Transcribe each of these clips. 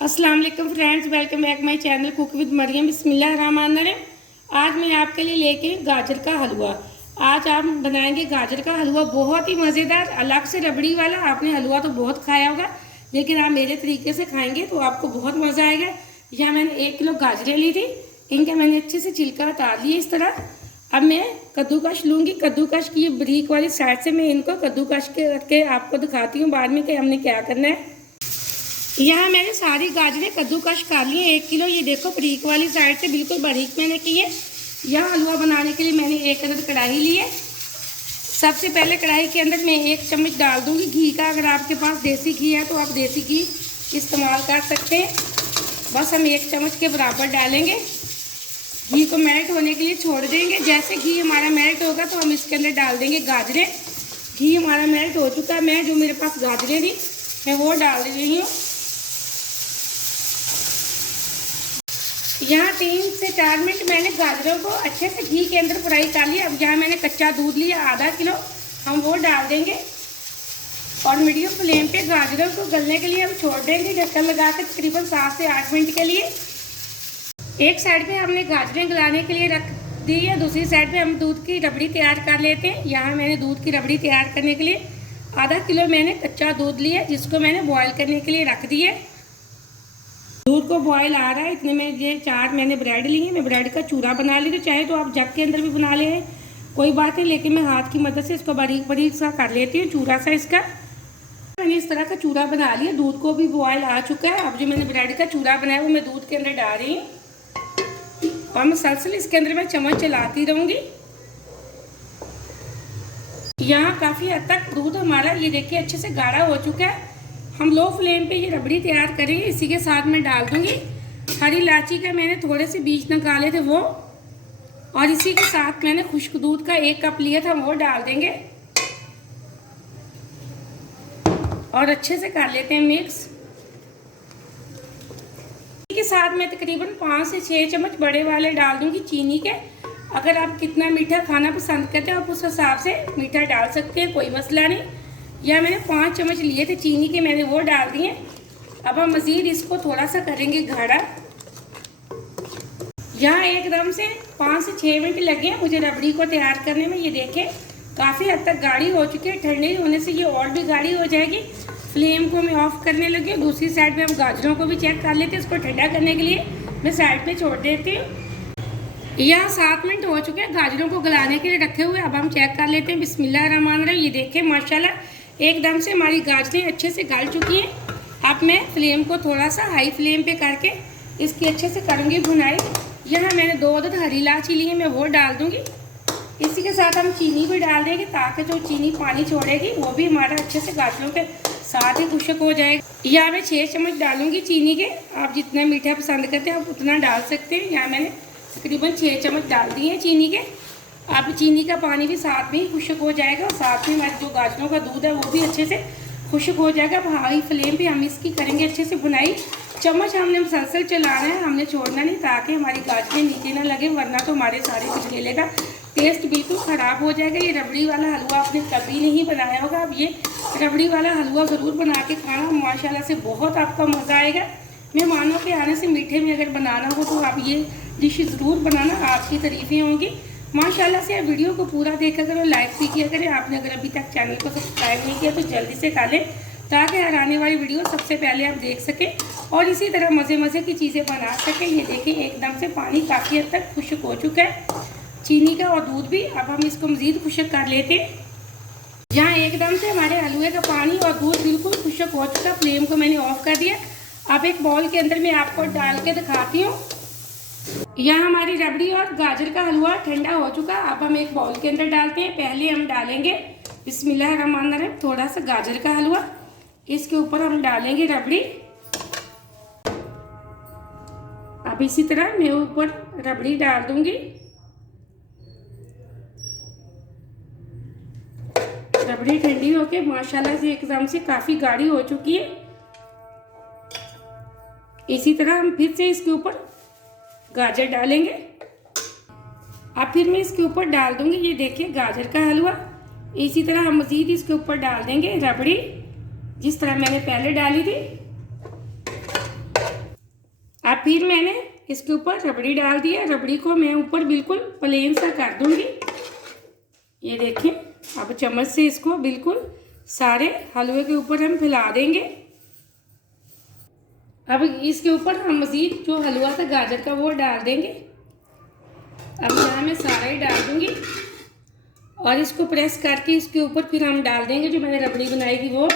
अस्सलाम वालेकुम friends, welcome back my channel cook with Maryam. बिस्मिल्लाहिर्रहमानिर्रहीम। आज मैं आपके लिए लेके गाजर का हलवा। आज आप बनाएंगे गाजर का हलवा, बहुत ही मज़ेदार, अलग से रबड़ी वाला। आपने हलवा तो बहुत खाया होगा, लेकिन आप मेरे तरीके से खाएंगे तो आपको बहुत मज़ा आएगा। यहाँ मैंने 1 किलो गाजरें ली थी, इनका मैंने अच्छे से छिलका उतार लिया इस तरह। अब मैं कद्दूकश लूँगी। कद्दूकश की बारीक वाली साइड से मैं इनको कद्दूकश के आपको दिखाती हूँ बाद में कि हमने क्या करना है। यहाँ मैंने सारी गाजरें कद्दूकश कर ली है 1 किलो। ये देखो बारीक वाली साइड से बिल्कुल बारीक मैंने की है। यहाँ हलवा बनाने के लिए मैंने 1 अदद कढ़ाई ली है। सबसे पहले कढ़ाई के अंदर मैं 1 चम्मच डाल दूँगी घी का। अगर आपके पास देसी घी है तो आप देसी घी इस्तेमाल कर सकते हैं। बस हम 1 चम्मच के बराबर डालेंगे। घी को मेल्ट होने के लिए छोड़ देंगे। जैसे घी हमारा मेल्ट होगा तो हम इसके अंदर डाल देंगे गाजरें। घी हमारा मेल्ट हो चुका है। मैं जो मेरे पास गाजरें थी मैं वो डाल रही हूँ। यहाँ 3 से 4 मिनट मैंने गाजरों को अच्छे से घी के अंदर फ्राई कर लिया। अब यहाँ मैंने कच्चा दूध लिया आधा किलो, हम वो डाल देंगे और मीडियम फ्लेम पे गाजरों को गलने के लिए हम छोड़ देंगे ढक्कन लगा कर तकरीबन 7 से 8 मिनट के लिए। एक साइड पे हमने गाजरें गलाने के लिए रख दी है, दूसरी साइड पे हम दूध की रबड़ी तैयार कर लेते हैं। यहाँ मैंने दूध की रबड़ी तैयार करने के लिए आधा किलो मैंने कच्चा दूध लिया, जिसको मैंने बॉयल करने के लिए रख दिया। दूध को बॉयल आ रहा है, इतने में ये 4 मैंने ब्रेड ली है। मैं ब्रेड का चूरा बना ली थी, चाहे तो आप जग के अंदर भी बना ले, कोई बात नहीं, लेकिन मैं हाथ की मदद से इसको बारीक बारीक सा कर लेती हूँ चूरा सा इसका। मैंने इस तरह का चूरा बना लिया। दूध को भी बॉयल आ चुका है। अब जो मैंने ब्रेड का चूरा बनाया वो मैं दूध के अंदर डाल रही हूँ और मुसलसल इसके अंदर मैं चम्मच चलाती रहूँगी। यहाँ काफ़ी हद तक दूध हमारा ये देखिए अच्छे से गाढ़ा हो चुका है। हम लो फ्लेम पे ये रबड़ी तैयार करेंगे। इसी के साथ मैं डाल दूँगी हरी इलायची का मैंने थोड़े से बीज निकाले थे वो, और इसी के साथ मैंने खुश्क दूध का 1 कप लिया था वो डाल देंगे और अच्छे से कर लेते हैं मिक्स। इसी के साथ मैं तकरीबन 5 से 6 चम्मच बड़े वाले डाल दूँगी चीनी के। अगर आप कितना मीठा खाना पसंद करते हैं आप उस हिसाब से मीठा डाल सकते हैं, कोई मसला नहीं। या मैंने 5 चम्मच लिए थे चीनी के, मैंने वो डाल दिए। अब हम मज़ीद इसको थोड़ा सा करेंगे गाढ़ा। यहाँ एकदम से 5 से 6 मिनट लगे हैं मुझे रबड़ी को तैयार करने में। ये देखें काफ़ी हद तक गाढ़ी हो चुकी है। ठंडे होने से ये और भी गाढ़ी हो जाएगी। फ्लेम को मैं ऑफ़ करने लगी हूँ। दूसरी साइड पे हम गाजरों को भी चेक कर लेते हैं। इसको ठंडा करने के लिए मैं साइड पे छोड़ देती हूँ। यहाँ 7 मिनट हो चुके हैं गाजरों को गलाने के लिए रखे हुए। अब हम चेक कर लेते हैं। बिस्मिल्लाहिर्रहमानिर्रहीम। ये देखें माशाल्लाह एकदम से हमारी गाजरें अच्छे से गल चुकी हैं। अब मैं फ्लेम को थोड़ा सा हाई फ्लेम पे करके इसकी अच्छे से करूँगी भुनाई। यहाँ मैंने 2 अदद हरी इलायची ली है, मैं वो डाल दूँगी। इसी के साथ हम चीनी भी डाल देंगे ताकि जो चीनी पानी छोड़ेगी वो भी हमारा अच्छे से गाजरों के साथ ही खुश्क हो जाएगा। यहाँ मैं 6 चम्मच डालूँगी चीनी के। आप जितना मीठा पसंद करते हैं आप उतना डाल सकते हैं। यहाँ मैंने तकरीबन 6 चम्मच डाल दिए हैं चीनी के। अब चीनी का पानी भी साथ में ही खुश्क हो जाएगा और साथ में हमारे जो गाजरों का दूध है वो भी अच्छे से खुश्क हो जाएगा। अब हाई फ्लेम पे हम इसकी करेंगे अच्छे से बुनाई। चम्मच हमने मुसलसल चलाना है, हमने छोड़ना नहीं ताकि हमारी गाजरें नीचे ना लगे, वरना तो हमारे सारे गजरेले का टेस्ट बिल्कुल ख़राब हो जाएगा। ये रबड़ी वाला हलवा आपने कभी नहीं बनाया होगा, अब ये रबड़ी वाला हलवा ज़रूर बना के खाना, माशाल्लाह से बहुत आपका मज़ा आएगा। मेहमानों के आने से मीठे में अगर बनाना हो तो आप ये डिश ज़रूर बनाना, आपकी तारीफ़ें होंगी। माशाल्लाह से आप वीडियो को पूरा देखा करो, लाइक भी किया करें। आपने अगर अभी तक चैनल को सब्सक्राइब नहीं किया तो जल्दी से कर लें ताकि हर आने वाली वीडियो सबसे पहले आप देख सकें और इसी तरह मज़े मज़े की चीज़ें बना सकें। ये देखिए एकदम से पानी काफ़ी हद तक खुश्क हो चुका है चीनी का और दूध भी। अब हम इसको मज़ीद खुश्क कर लेते हैं। यहाँ एकदम से हमारे हलवे का पानी और दूध बिल्कुल खुश्क हो चुका। फ्लेम को मैंने ऑफ कर दिया। अब एक बाउल के अंदर मैं आपको डाल के दिखाती हूँ। यहाँ हमारी रबड़ी और गाजर का हलवा ठंडा हो चुका। अब हम एक बाउल के अंदर डालते हैं। पहले हम डालेंगे बिस्मिल्लाहिर्रहमानिर्रहीम थोड़ा सा गाजर का हलवा, इसके ऊपर हम डालेंगे रबड़ी। अब इसी तरह मैं ऊपर रबड़ी डाल दूंगी। रबड़ी ठंडी होके माशाल्लाह से एकदम से काफ़ी गाढ़ी हो चुकी है। इसी तरह हम फिर से इसके ऊपर गाजर डालेंगे। अब फिर मैं इसके ऊपर डाल दूंगी, ये देखिए गाजर का हलवा। इसी तरह हम मज़ीद इसके ऊपर डाल देंगे रबड़ी, जिस तरह मैंने पहले डाली थी। फिर मैंने इसके ऊपर रबड़ी डाल दिया। रबड़ी को मैं ऊपर बिल्कुल प्लेन सा कर दूंगी। ये देखें, अब चम्मच से इसको बिल्कुल सारे हलवे के ऊपर हम फैला देंगे। अब इसके ऊपर हम मज़ीद जो हलवा था गाजर का वो डाल देंगे। अब यहाँ मैं सारा ही डाल दूंगी और इसको प्रेस करके इसके ऊपर फिर हम डाल देंगे जो मैंने रबड़ी बनाई थी वो।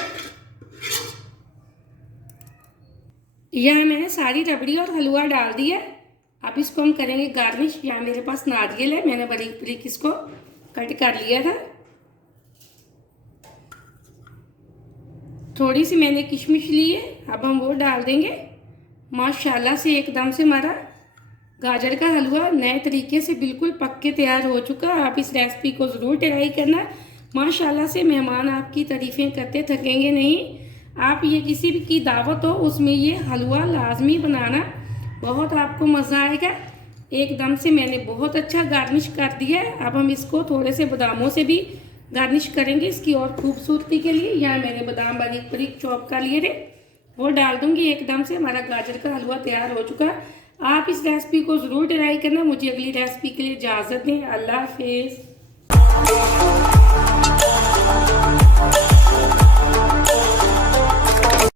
यहाँ मैंने सारी रबड़ी और हलवा डाल दिया। अब इसको हम करेंगे गार्निश। यहाँ मेरे पास नारियल है, मैंने बारीक बारीक इसको कट कर लिया था। थोड़ी सी मैंने किशमिश ली है, अब हम वो डाल देंगे। माशाल्लाह से एकदम से हमारा गाजर का हलवा नए तरीके से बिल्कुल पक के तैयार हो चुका। आप इस रेसिपी को ज़रूर ट्राई करना। माशाल्लाह से मेहमान आपकी तारीफ़ें करते थकेंगे नहीं। आप ये किसी भी की दावत हो उसमें ये हलवा लाजमी बनाना, बहुत आपको मज़ा आएगा। एकदम से मैंने बहुत अच्छा गार्निश कर दिया है। अब हम इसको थोड़े से बादामों से भी गार्निश करेंगे इसकी और खूबसूरती के लिए। यहाँ मैंने बादाम बारीक बारीक चॉप कर लिए थे, वो डाल दूंगी। एकदम से हमारा गाजर का हलवा तैयार हो चुका है। आप इस रेसिपी को ज़रूर ट्राई करना। मुझे अगली रेसिपी के लिए इजाज़त दें। अल्लाह हाफिज़।